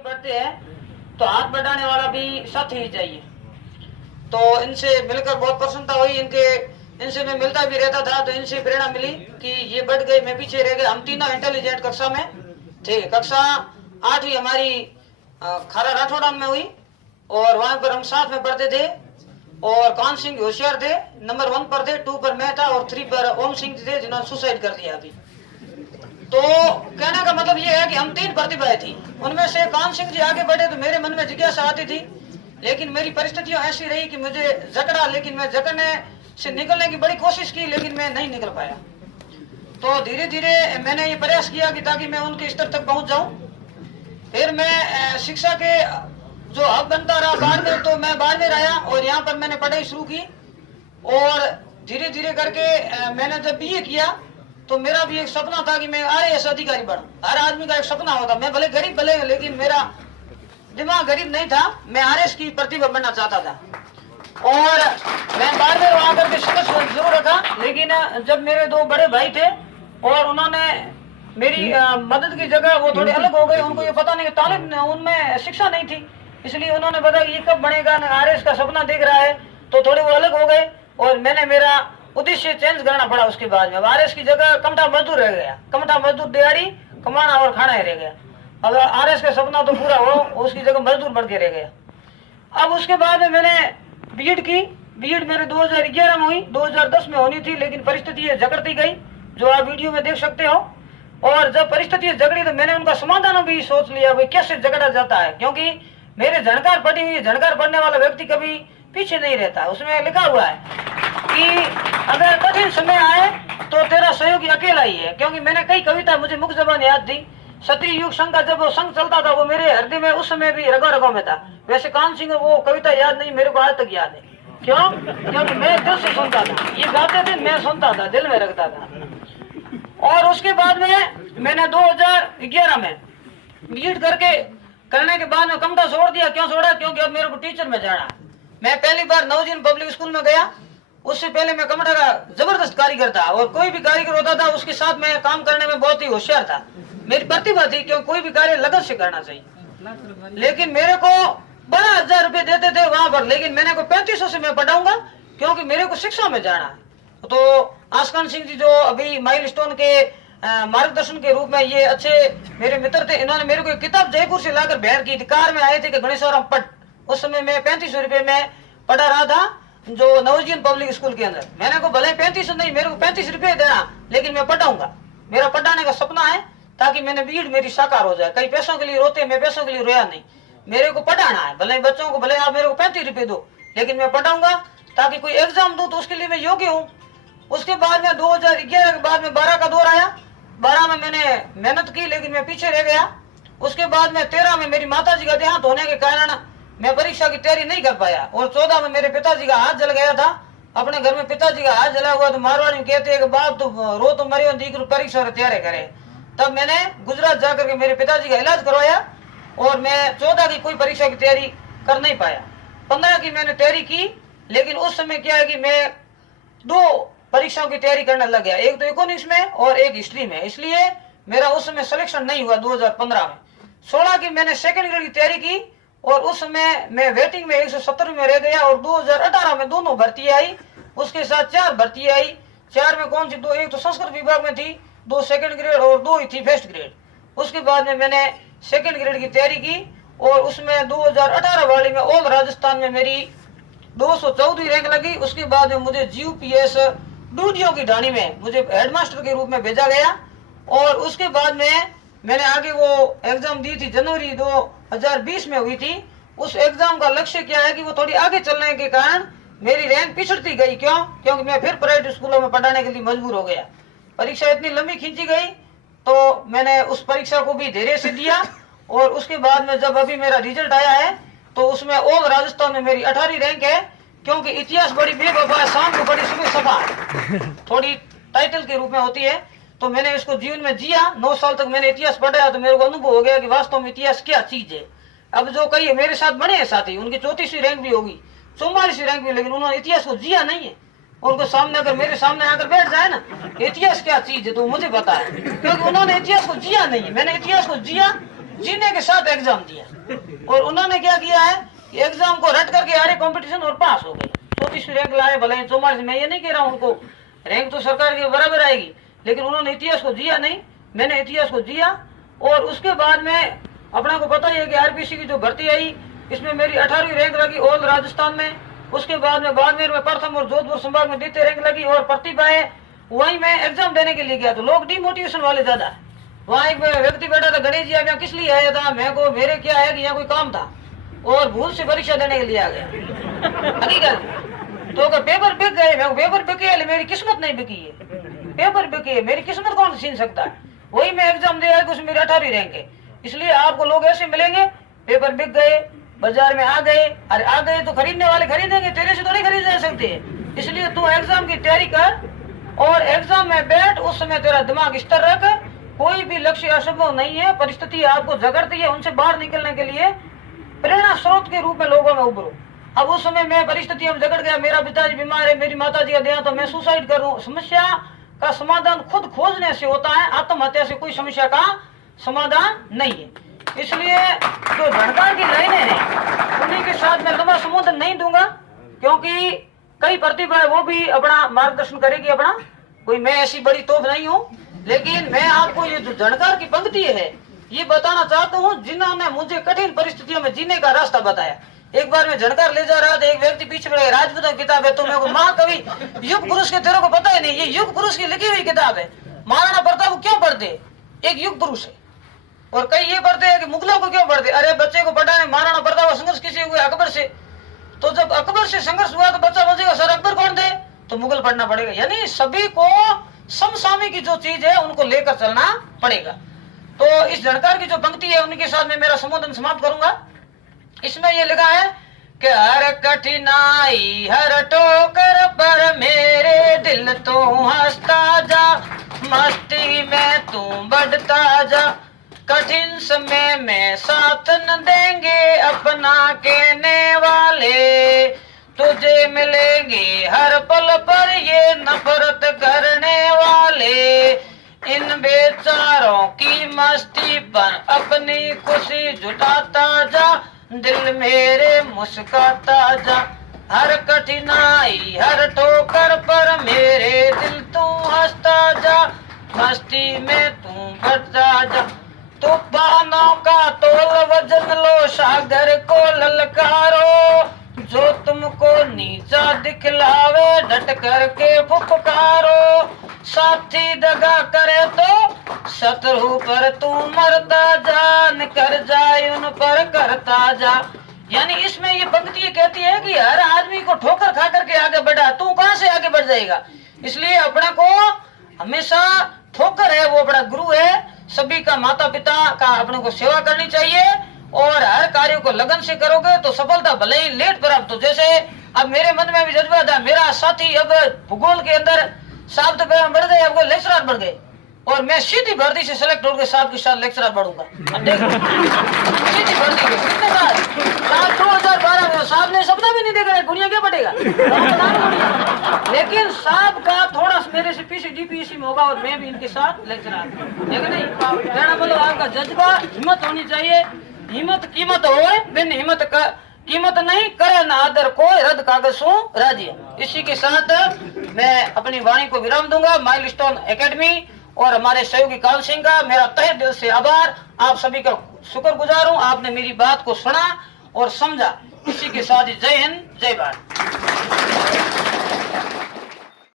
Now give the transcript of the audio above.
आगे बढ़ते हैं तो हाथ बढ़ाने वाला भी साथ ही चाहिए। तो इनसे मिलकर बहुत प्रसन्नता हुई। इनसे मैं मिलता भी रहता था तो इनसे प्रेरणा मिली कि ये बढ़ गए, मैं पीछे रह गया। हम तीनों इंटेलिजेंट कक्षा में थे। कक्षा 8वीं हमारी खारा राठौड़ा में हुई और वहां पर हम साथ में पढ़ते थे। और कान सिंह होशियार थे, नंबर 1 पर थे, 2 पर मैं था और 3 पर ओम सिंह थे जिन्होंने सुसाइड कर दिया अभी। तो कहने का मतलब ये है कि हम 3 प्रतिभाएं थी। उनमें से कान सिंह जी आगे बढ़े तो मेरे मन में जिज्ञासा आती थी, लेकिन मेरी परिस्थितियां ऐसी रही कि मुझे जकड़ा, लेकिन मैं जकड़ने से निकलने की बड़ी कोशिश की लेकिन मैं नहीं निकल पाया। तो धीरे धीरे मैंने ये प्रयास किया कि ताकि मैं उनके स्तर तक पहुंच जाऊं। फिर मैं शिक्षा के जो हब बनता रहा बाड़मेर, तो मैं बाड़मेर आया और यहाँ पर मैंने पढ़ाई शुरू की। और धीरे धीरे करके मैंने जब बीए किया तो मेरा भी एक सपना था कि मैं आईएएस अधिकारी बनूं। हर आदमी का एक सपना होता। मैं भले गरीब भले, लेकिन मेरा दिमाग गरीब नहीं था। मैं आईएएस की प्रतिभा बनना चाहता था और मैं बाड़मेर वहां करके संघर्ष जरूर रखा। लेकिन जब मेरे 2 बड़े भाई थे और उन्होंने मेरी मदद की जगह वो थोड़े अलग हो गए। उनको ये पता नहीं, तालीम उनमें शिक्षा नहीं थी, इसलिए उन्होंने बताया ये कब बनेगा, आरएस का सपना देख रहा है। तो थोड़े वो अलग हो गए और मैंने मेरा उद्देश्य चेंज करना पड़ा। उसके बाद में आरएस की जगह कमठा मजदूर रह गया। कमठा मजदूर दिहाड़ी कमाना और खाना ही रह गया। अगर आरएस का सपना तो पूरा हो, उसकी जगह मजदूर बन के रह गया। अब उसके बाद में मैंने बीएड की। बीएड मेरे 2011 में हुई, 2010 में होनी थी, लेकिन परिस्थिति झगड़ती गई जो आप वीडियो में देख सकते हो। और जब परिस्थिति झगड़ी तो मैंने उनका समाधान भी सोच लिया, भाई कैसे झगड़ा जाता है। क्योंकि मेरे झणकार पड़ी हुई, झणकार पढ़ने वाला व्यक्ति कभी पीछे नहीं रहता। उसमें लिखा हुआ है कि अगर कठिन समय आए तो तेरा सहयोगी अकेला ही है। क्योंकि मैंने कई कविता मुझे मुख जबान याद थी। क्षत्रिय युग संघ का जब वो संघ चलता था वो मेरे हृदय में उस समय भी रगो रगो में था। वैसे कान सिंह वो कविता याद नहीं, मेरे को आज तक याद है। क्यों? क्योंकि मैं दिल से सुनता था। ये गाते थे, मैं सुनता था, दिल में रखता था। और उसके बाद में मैंने 2011 में बीएड करने के बाद में कमठा छोड़ दिया। क्यों छोड़ा? क्योंकि अब मेरे को टीचर में जाना। मैं पहली बार नवजीवन पब्लिक स्कूल में गया। उससे पहले मैं कमठा का जबरदस्त कारीगर था और कोई भी कारीगर होता था उसके साथ मैं काम करने में बहुत ही होशियार था। मेरी प्रतिभा थी, क्योंकि कोई भी कार्य लगन से करना चाहिए। लेकिन मेरे को 12,000 रुपए देते थे वहां पर, लेकिन मैंने को 3500 से मैं पढ़ाऊंगा क्योंकि मेरे को शिक्षा में जाना है। तो आसकान सिंह जी जो अभी माइलस्टोन के मार्गदर्शन के रूप में ये अच्छे मेरे मित्र थे, इन्होंने मेरे को एक किताब जयपुर से लाकर भेंट की थी। कार में आए थे कि गणेशवरम पढ़। उस समय मैं 3500 रुपए में पढ़ा रहा था जो नवजीवन पब्लिक स्कूल के अंदर। मैंने को भले 3500 नहीं, मेरे को 35 रुपए देना, लेकिन मैं पढ़ाऊंगा। मेरा पढ़ाने का सपना है ताकि मैंने बीएड मेरी साकार हो जाए। कई पैसों के लिए रोते, मैं पैसों के लिए रोया नहीं। मेरे को पढ़ाना है। भले बच्चों को, भले आप मेरे को 35 रुपए दो, लेकिन मैं पढ़ाऊंगा ताकि कोई एग्जाम दूं तो उसके लिए मैं योग्य हूँ। उसके बाद में 2011 के बाद में 12 का दौर आया। 12 में मैंने मेहनत की लेकिन मैं पीछे रह गया। उसके बाद में 13 में मेरी माता जी का देहांत होने के कारण मैं परीक्षा की तैयारी नहीं कर पाया। और 14 में मेरे पिताजी का हाथ जल गया था। अपने घर में पिताजी का हाथ जला हुआ तो मारवाड़ी में कहते हैं कि बाप तो रो तो मरियो दीकरू परीक्षा और तैयारी करे। तब मैंने गुजरात जाकर के मेरे पिताजी का इलाज करवाया और मैं 14 की कोई परीक्षा की तैयारी कर नहीं पाया। 15 की मैंने तैयारी की, लेकिन उस समय क्या है कि मैं 2 परीक्षाओं की तैयारी करने लग गया, एक तो इकोनॉमिक्स में और एक हिस्ट्री में। इसलिए मेरा उस समय सिलेक्शन नहीं हुआ 2015 में। 16 की मैंने सेकंड ग्रेड की तैयारी की और उस समय मैं वेटिंग में 170 में रह गया। और 2018 में दोनों भर्ती आई, उसके साथ 4 भर्ती आई। 4 में कौन सी? 2, एक तो संस्कृत विभाग में थी, 2 सेकंड ग्रेड और 2 ही थी फर्स्ट ग्रेड। उसके बाद में मैंने सेकंड ग्रेड की तैयारी की और उसमें 2018 वाली में ऑल राजस्थान में मेरी 214वीं रैंक लगी। उसके बाद में मुझे जीयूपीएस डूडियों की ढाणी में मुझे हेडमास्टर के रूप में भेजा गया। और उसके बाद में मैंने आगे वो एग्जाम दी थी, जनवरी 2020 में हुई थी। उस एग्जाम का लक्ष्य क्या है कि वो थोड़ी आगे चलने के कारण मेरी रैंक पिछड़ती गई। क्यों? क्योंकि मैं फिर प्राइवेट स्कूलों में पढ़ाने के लिए मजबूर हो गया। परीक्षा इतनी लंबी खींची गई तो मैंने उस परीक्षा को भी धैर्य से दिया। और उसके बाद में जब अभी मेरा रिजल्ट आया है तो उसमें ऑल राजस्थान में मेरी 18वीं रैंक है। क्योंकि इतिहास बड़ी बेवफा है, शाम को बड़ी सुबह सफा थोड़ी टाइटल के रूप में होती है। तो मैंने इसको जीवन में जिया। 9 साल तक मैंने इतिहास पढ़ा तो मेरे को अनुभव हो गया कि वास्तव में इतिहास क्या चीज है। अब जो कई मेरे साथ बने हैं साथी, उनकी 34वीं रैंक भी होगी, 44वीं रैंक भी, लेकिन उन्होंने इतिहास को जिया नहीं है। उनको सामने अगर मेरे सामने आकर बैठ जाए ना, इतिहास क्या चीज है तो मुझे पता है, क्योंकि उन्होंने इतिहास को जिया नहीं है। मैंने इतिहास को जिया जीने के साथ एग्जाम दिया और उन्होंने क्या किया है, एग्जाम को रट करके आ रहे कंपटीशन और पास हो गए, 34वीं रैंक लाए। भले 44, मैं ये नहीं कह रहा हूँ उनको रैंक तो सरकार के बराबर आएगी, लेकिन उन्होंने इतिहास को जिया नहीं, मैंने इतिहास को जिया। और उसके बाद में अपना को पता ही है कि आरपीसी की जो भर्ती आई, इसमें मेरी 18वीं रैंक लगी ऑल राजस्थान में। उसके बाद में बाड़मेर में प्रथम और जोधपुर संभाग में द्वितीय रैंक लगी। और प्रतिभा है वहीं मैं एग्जाम देने के लिए गया तो लोग डिमोटिवेशन वाले ज्यादा है। वहाँ एक व्यक्ति बैठा था, गणेश जी यहाँ किस लिए आया था, मैं को मेरे क्या है कि यहाँ कोई काम था और भूल से परीक्षा देने के लिए आ गया। हकीकत तो पेपर बिक गए, मैं पेपर बिके है, मेरी किस्मत नहीं बिकी है, पेपर बिके है, मेरी किस्मत कौन छीन सकता है। वही मैं एग्जाम दे आया, उसमें मेरी 18वीं रैंक है। इसलिए आपको लोग ऐसे मिलेंगे, पेपर बिक गए, बाजार में आ गए, अरे आ गए तो खरीदने वाले खरीदेंगे, तेरे से तो नहीं खरीद जा सकते। इसलिए तू एग्जाम की तैयारी कर और एग्जाम में बैठ, उस समय तेरा दिमाग स्थिर रख, कोई भी लक्ष्य असंभव नहीं है, परिस्थिति आपको जगड़ती है, उनसे बाहर निकलने के लिए प्रेरणा स्रोत के रूप में लोगों में उभरो। अब उस समय मैं परिस्थितियों में जगड़ गया, मेरा पिताजी बीमार है, मेरी माताजी का देहांत, तो मैं सुसाइड करूं। समस्या का समाधान खुद खोजने से होता है, आत्महत्या से कोई समस्या का समाधान नहीं है। इसलिए जो झणकार की लाइनें हैं उन्हीं के साथ मैं लंबा संबोधन नहीं दूंगा, क्योंकि कई प्रतिभा है वो भी अपना मार्गदर्शन करेगी अपना, कोई मैं ऐसी बड़ी तोप नहीं हूँ। लेकिन मैं आपको ये जो झणकार की पंक्ति है ये बताना चाहता हूँ, जिन्होंने मुझे कठिन परिस्थितियों में जीने का रास्ता बताया। एक बार मैं झणकार ले जा रहा था, एक व्यक्ति पीछे पड़ गया, राजपूतों की किताब है, तो मैं महाकवि युग पुरुष के तेरे को पता है नहीं, ये युग पुरुष की लिखी हुई किताब है। महाराणा प्रताप क्यों पढ़ते, एक युग पुरुष है। और कई ये पढ़ते हैं कि मुगलों को क्यों पढ़ते, अरे बच्चे को पढ़ाने महाराणा प्रताप संघर्ष किसी हुए अकबर से, तो जब अकबर से संघर्ष हुआ तो बच्चा बचेगा, सर अकबर कौन थे, तो मुगल पढ़ना पड़ेगा। यानी सभी को समसामयिक जो चीज है उनको लेकर चलना पड़ेगा। तो इस झणकार की जो पंक्ति है उनके साथ में मेरा संबोधन समाप्त करूंगा। इसमें ये लिखा है कि हर कठिनाई हर ठोकर पर मेरे दिल तो हंसता जा, मस्ती में तू बढ़ता जा, कठिन समय में साथ न देंगे अपना कहने वाले, तुझे मिलेंगे हर पल पर ये नफरत करने वाले, इन बेचारों की मस्ती पर अपनी खुशी जुटाता जा, दिल मेरे मुस्कुराता जा, हर कठिनाई हर ठोकर पर मेरे दिल तू हंसता जा, मस्ती में तू बढ़ता जा, तूफानों का तोल वजन लो, सागर को ललकारो, जो तुमको नीचा दिखलावे डट करके फुफकारो, साथी दगा करे तो शत्रु पर तू मरता जा, निकर जाए उन पर करता जा। यानी इसमें ये पंक्ति ये कहती है कि हर आदमी को ठोकर खा करके आगे बढ़ा, तू कहां से आगे बढ़ जाएगा। इसलिए अपने को हमेशा ठोकर है वो अपना गुरु है, सभी का माता पिता का अपने को सेवा करनी चाहिए और हर कार्य को लगन से करोगे तो सफलता भले ही लेट प्राप्त हो। जैसे अब मेरे मन में भी जज्बा था, मेरा साथी अब भूगोल के अंदर साहब तो बढ़ गए, अब वो लेक्चरर बढ़ गए और मैं सीधी भर्ती से सेलेक्ट होकर साहब के साथ लेक्चरर बढ़ूंगा। अब देखो सीधी भर्ती के कितने बार साल 2012 में साहब ने सपना भी नहीं देखा, दुनिया क्या बढ़ेगा। लेकिन साहब का थोड़ा मेरे से पीछे डीपीएससी में होगा और मैं भी इनके साथ लेक्चरर, लेकिन नहीं कहना बोलो आपका जज्बा हिम्मत होनी चाहिए। हिम्मत कीमत हो, बिन हिम्मत का कीमत नहीं करे ना आदर को, रद्द कागज सो राजी। इसी के साथ मैं अपनी वाणी को विराम दूंगा। माइलस्टोन एकेडमी और हमारे सहयोगी काल सिंह का मेरा तहे दिल से आभार, आप सभी का शुक्रगुजार हूँ, आपने मेरी बात को सुना और समझा। इसी के साथ ही जय हिंद जय भारत।